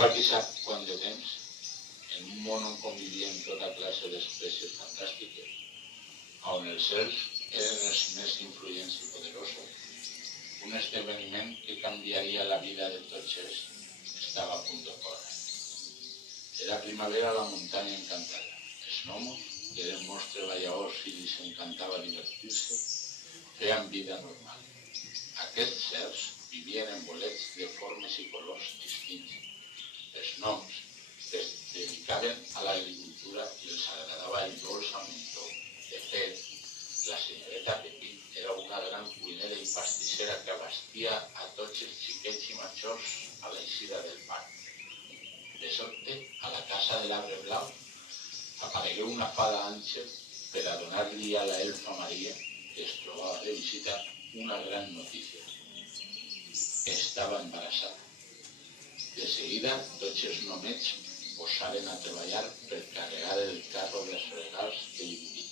Qui sap quant de temps, en un món on convivien tota classe d'espècies fantàstiques, on els elfs eren els més influents i poderosos, un esdeveniment que canviaria la vida de tots ells estava a punt d'ocórrer. Era primavera a la muntanya encantada. Els gnomos, que eren molts treballadors i els encantava divertir-se, feien vida normal. Aquests certs vivien en bolets de formes i colors distints. Els gnoms es dedicaven a l'agricultura i els agradava el dolç amb mentó. De fet, la senyoreta Pepín era una gran cuinera i pastissera que abastia a tots els xiquets i majors a l'eixida del parc. De sobte, a la casa de l'arbre blau, aparegué una fada àngel per a donar-li a l'elfa Maria, que es trobava de visita, una gran notícia. Estava embarassada. De seguida, tots els gnomets posaren a treballar per carregar el carro dels regals que hi vivien.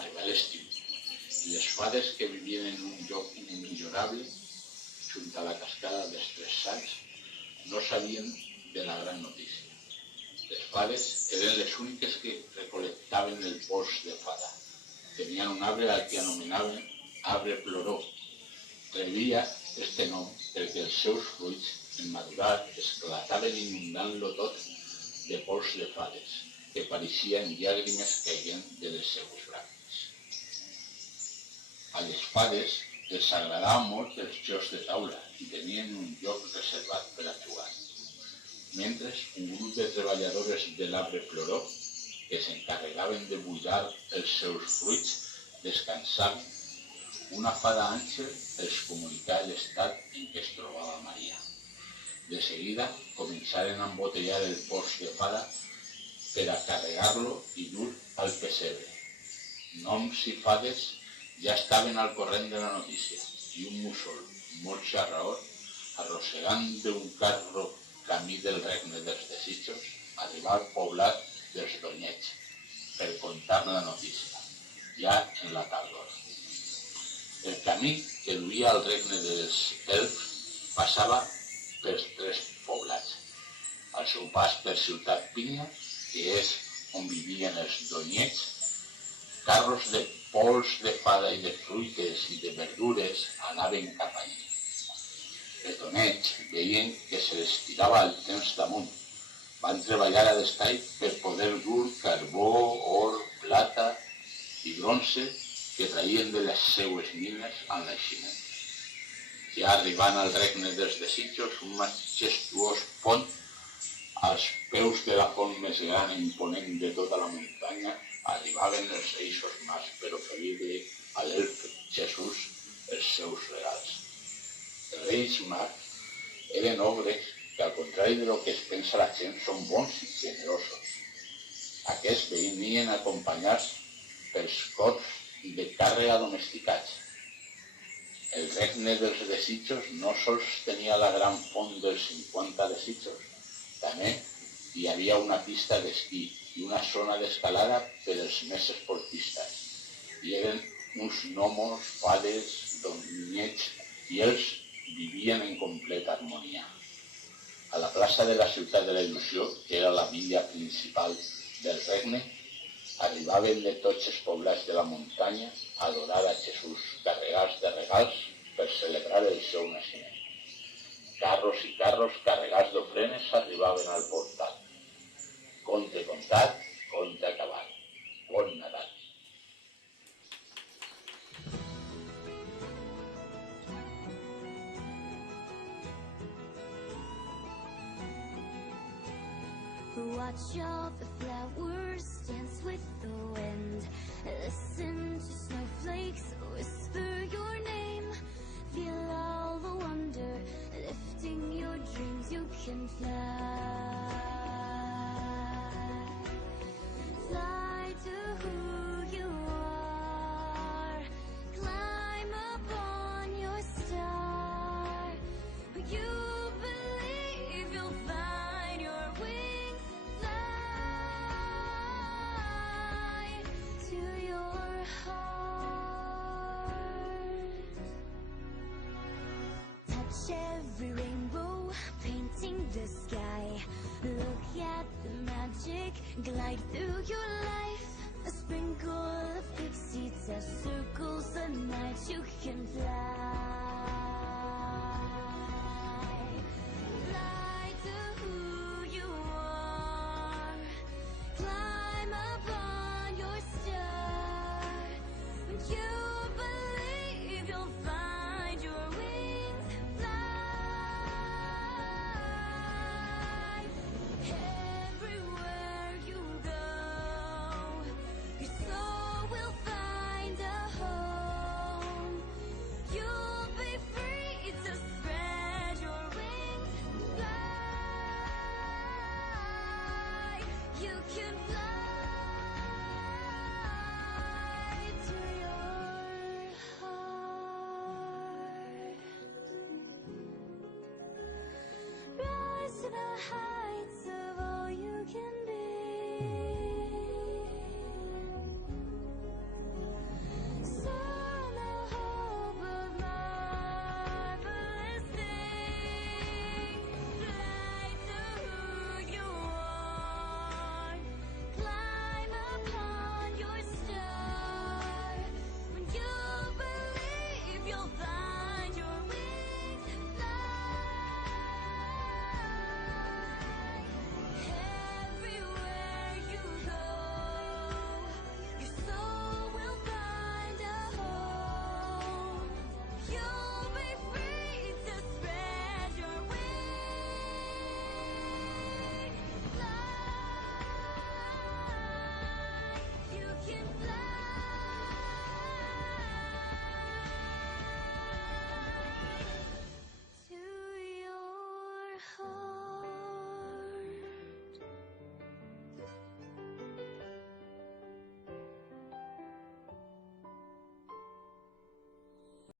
Arribà l'estiu, i les fades que vivien en un lloc immillorable, junt a la cascada dels Tres Salts, no sabien de la gran notícia. Les fades eren les úniques que recol·lectaven el pols de fada. Tenien un arbre al que anomenaven arbre ploró. Rebia este nom perquè els seus fruits, en madurar, esclataven inundant-lo tot de pols de fades, que pareixien llàgrimes caient de les seues branques. A les fades els agradaven molt els jocs de taula i tenien un lloc reservat per a jugar. Mentre un grup de treballadores de l'arbre ploró, que s'encarregaven de buidar els seus fruits, descansaven, una fada àngel els comunicà l'estat en què es trobava Maria. De seguida començaren a embotellar el pols de fada per a carregar-lo i dur al pessebre. Gnoms i fades ja estaven al corrent de la notícia i un mussol molt xarraó, arrossegant d'un carro camí del regne dels desitjos, arribà al poblat dels Donyets per contar la notícia, ja en la tardor. El camí que duia al regne dels elfs passava per 3 poblats. Al seu pas per Ciutat Pinya, que és on vivien els Donyets, carros de pols de fada i de fruites i de verdures anaven cap allí. Els Donyets veien que se les tirava el temps damunt. Van treballar a destall per poder dur carbó, or, plata i bronze que traien de les seues mines al naixement. Ja arribant al regne dels desitjos, un majestuós pont als peus de la font més gran i imponent de tota la muntanya, arribaven els Reis Mags per oferir a l'elf Jesús els seus regals. Els Reis Mags eren ogres que, al contrari del que es pensa la gent, són bons i generosos. Aquests venien acompanyats pels corps de càrrega domesticats. El regne dels desitjos no sols tenia la gran font dels 50 desitjos, també hi havia una pista d'esquí i una zona d'escalada per als més esportistes. Hi eren uns gnomos, fades, donyets i ells vivien en completa harmonia. A la plaça de la Ciutat de la Il·lusió, que era la villa principal del regne, arribaven de tots els poblats de la muntanya a adorar a Jesús, carregats de regals per celebrar el seu naixement. Carros i carros carregats d'ofrenes arribaven al portal. Conte contat, conte acabat. Bon Nadal. Watch all the flowers dance with the wind. Listen to snowflakes whisper your name. Feel all the wonder, lifting your dreams you can fly. Fly to who you are. Climb upon your star. You believe you'll find your wings. Fly to your heart. the sky. Look at the magic glide through your life. A sprinkle of pixie dust circles the night. You can fly. Fly to who you are. Climb upon your star. When you believe you'll find your wings. Fly. Everywhere you go, your soul will find a home. You'll be free to spread your wings. Fly. You can fly to your heart. Rise to the heights of all you can be. Soar on the hope of marvelous things. Fly to who you are. Climb upon your star. When you believe you'll find your wings. Fly. Everywhere you go, your soul will find a home. You'll be free to spread your wings. Fly. You can fly to your heart.